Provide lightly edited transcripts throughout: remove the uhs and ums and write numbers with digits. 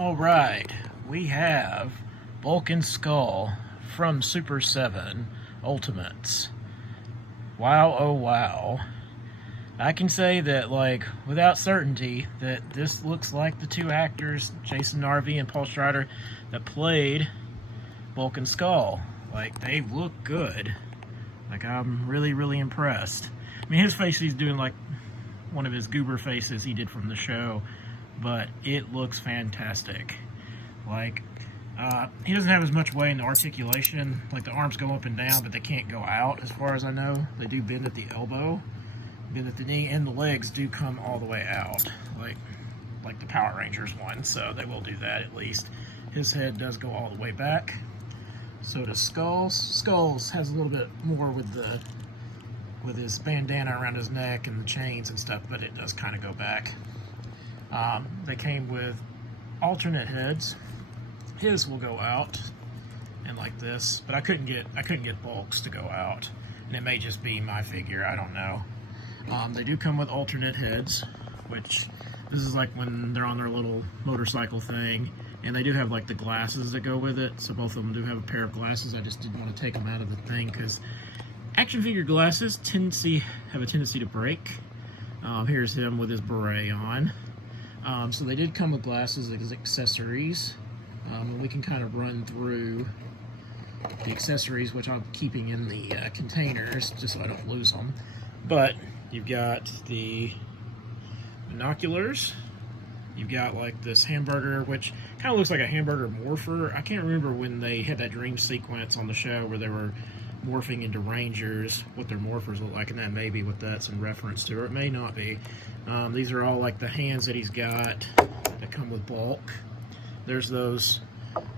Alright, we have bulk and skull from Super 7 Ultimates. Wow, oh wow. I can say that, like, without certainty, that this looks like the two actors, Jason Narvey and Paul Strider, that played bulk and skull. Like, they look good. Like, I'm really, really impressed. I mean, his face, he's doing like one of his goober faces he did from the show, but it looks fantastic. Like, he doesn't have as much weight in the articulation. Like, the arms go up and down, but they can't go out, as far as I know. They do bend at the elbow, bend at the knee, and the legs do come all the way out, like the Power Rangers one, so they will do that at least. His head does go all the way back. So does Skulls. Skulls has a little bit more with his bandana around his neck and the chains and stuff, but it does kind of go back. They came with alternate heads. His will go out and like this, but I couldn't get Bulk's to go out, and it may just be my figure. I don't know. They do come with alternate heads, which this is like when they're on their little motorcycle thing, and they do have like the glasses that go with it. So both of them do have a pair of glasses. I just didn't want to take them out of the thing because action figure glasses have a tendency to break. Here's him with his beret on. So they did come with glasses as accessories. And we can kind of run through the accessories, which I'm keeping in the containers just so I don't lose them. But you've got the binoculars. You've got like this hamburger, which kind of looks like a hamburger morpher. I can't remember when they had that dream sequence on the show where they were morphing into Rangers, what their morphers look like, and that may be what that's in reference to, or it may not be. These are all like the hands that he's got that come with bulk. There's those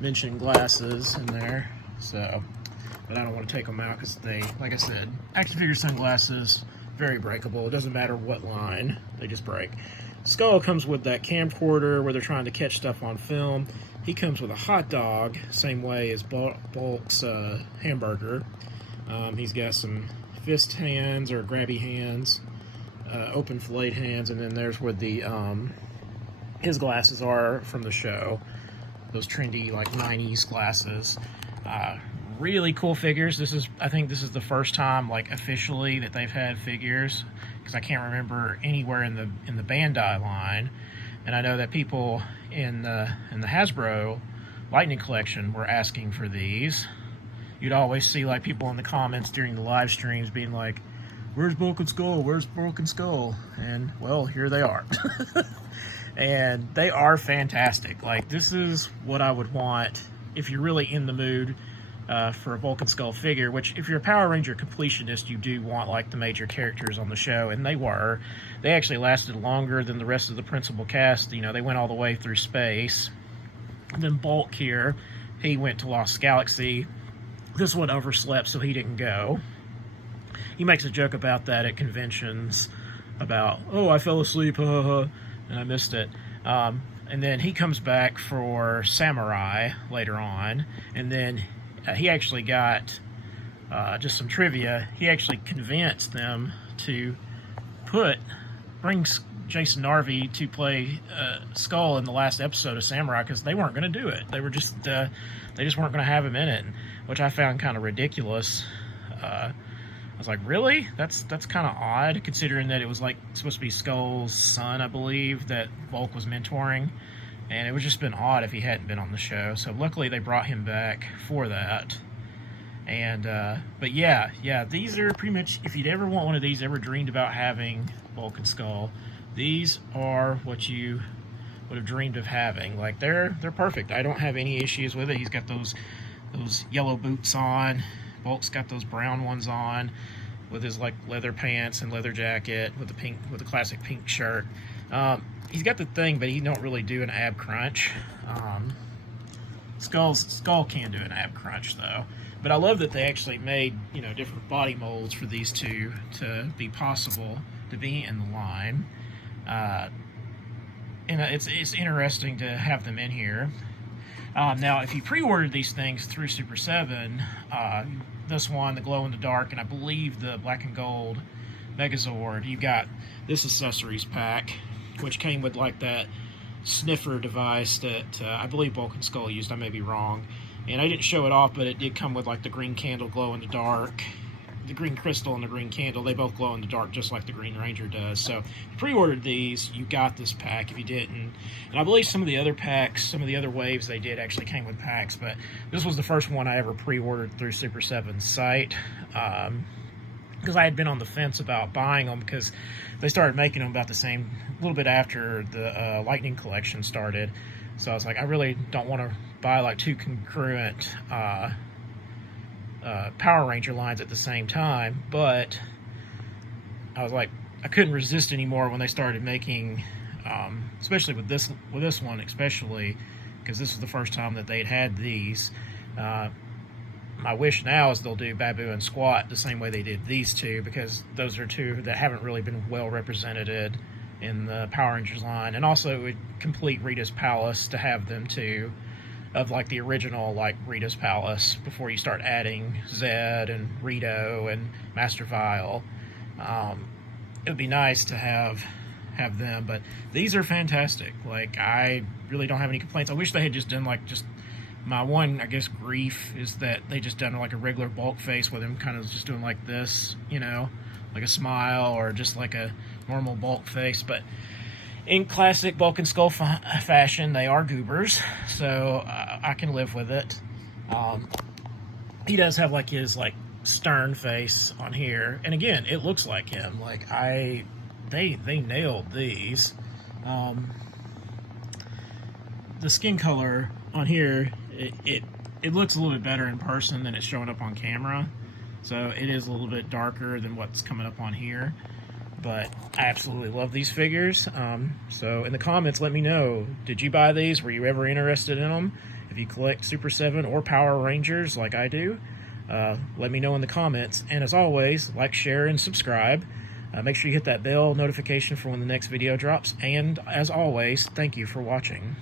mentioned glasses in there, so, but I don't want to take them out because they, like I said, action figure sunglasses, very breakable. It doesn't matter what line, they just break. Skull comes with that camcorder where they're trying to catch stuff on film. He comes with a hot dog, same way as Bulk's hamburger. He's got some fist hands or grabby hands, open filleted hands, and then there's where the his glasses are from the show. Those trendy like 90s glasses. Really cool figures. I think this is the first time like officially that they've had figures, because I can't remember anywhere in the Bandai line. And I know that people in the Hasbro Lightning Collection were asking for these. You'd always see like people in the comments during the live streams being like, "Where's Bulk and Skull? Where's Bulk and Skull?" And well, here they are. And they are fantastic. Like, this is what I would want if you're really in the mood for a Bulk and Skull figure, which if you're a Power Ranger completionist, you do want like the major characters on the show, and they were. They actually lasted longer than the rest of the principal cast. You know, they went all the way through space. And then Bulk here, he went to Lost Galaxy. This one overslept, so he didn't go. He makes a joke about that at conventions, about, "Oh, I fell asleep, and I missed it." And then he comes back for Samurai later on, and then he actually got, just some trivia, he actually convinced them to bring Jason Narvey to play Skull in the last episode of Samurai, because they weren't going to do it. They just weren't going to have him in it, which I found kind of ridiculous. I was like, really? That's kind of odd, considering that it was like supposed to be Skull's son, I believe, that Bulk was mentoring, and it would just been odd if he hadn't been on the show. So luckily they brought him back for that. And but yeah, these are pretty much, if you'd ever want one of these, ever dreamed about having Bulk and Skull, these are what you would have dreamed of having. Like, they're perfect. I don't have any issues with it. He's got those yellow boots on. Bulk's got those brown ones on, with his like leather pants and leather jacket, with the classic pink shirt. He's got the thing, but he don't really do an ab crunch. Skull can do an ab crunch though. But I love that they actually made, you know, different body molds for these two to be possible to be in the line. And it's interesting to have them in here. Now, if you pre-ordered these things through Super 7, this one, the glow in the dark, and I believe the black and gold Megazord, you got this accessories pack, which came with like that sniffer device that I believe Bulk and Skull used. I may be wrong. And I didn't show it off, but it did come with like the green candle glow in the dark. The green crystal and the green candle, they both glow in the dark just like the Green Ranger does. So if you pre-ordered these, you got this pack. If you didn't, and I believe some of the other packs, some of the other waves they did actually came with packs, but this was the first one I ever pre-ordered through Super 7's site. Because I had been on the fence about buying them because they started making them about the same, a little bit after the Lightning collection started. So I was like, I really don't want to buy like two concurrent Power Ranger lines at the same time, but I was like, I couldn't resist anymore when they started making, especially with this one, especially because this was the first time that they'd had these. My wish now is they'll do Babu and Squat the same way they did these two, because those are two that haven't really been well represented in the Power Rangers line, and also it would complete Rita's Palace to have them too, of like the original like Rita's Palace before you start adding Zed and Rito and Master Vile. It would be nice to have them, but these are fantastic. Like, I really don't have any complaints. I wish they had just done like, just my one, I guess, grief is that they just done like a regular Bulk face with him kind of just doing like this, you know, like a smile, or just like a normal Bulk face. But in classic Bulk and Skull fashion, they are goobers, so I can live with it. He does have like his like stern face on here, and again, it looks like him. Like, they nailed these. The skin color on here, it looks a little bit better in person than it's showing up on camera, so it is a little bit darker than what's coming up on here. But I absolutely love these figures. So in the comments, let me know, did you buy these? Were you ever interested in them? If you collect Super 7 or Power Rangers like I do, let me know in the comments. And as always, like, share, and subscribe. Make sure you hit that bell notification for when the next video drops. And as always, thank you for watching.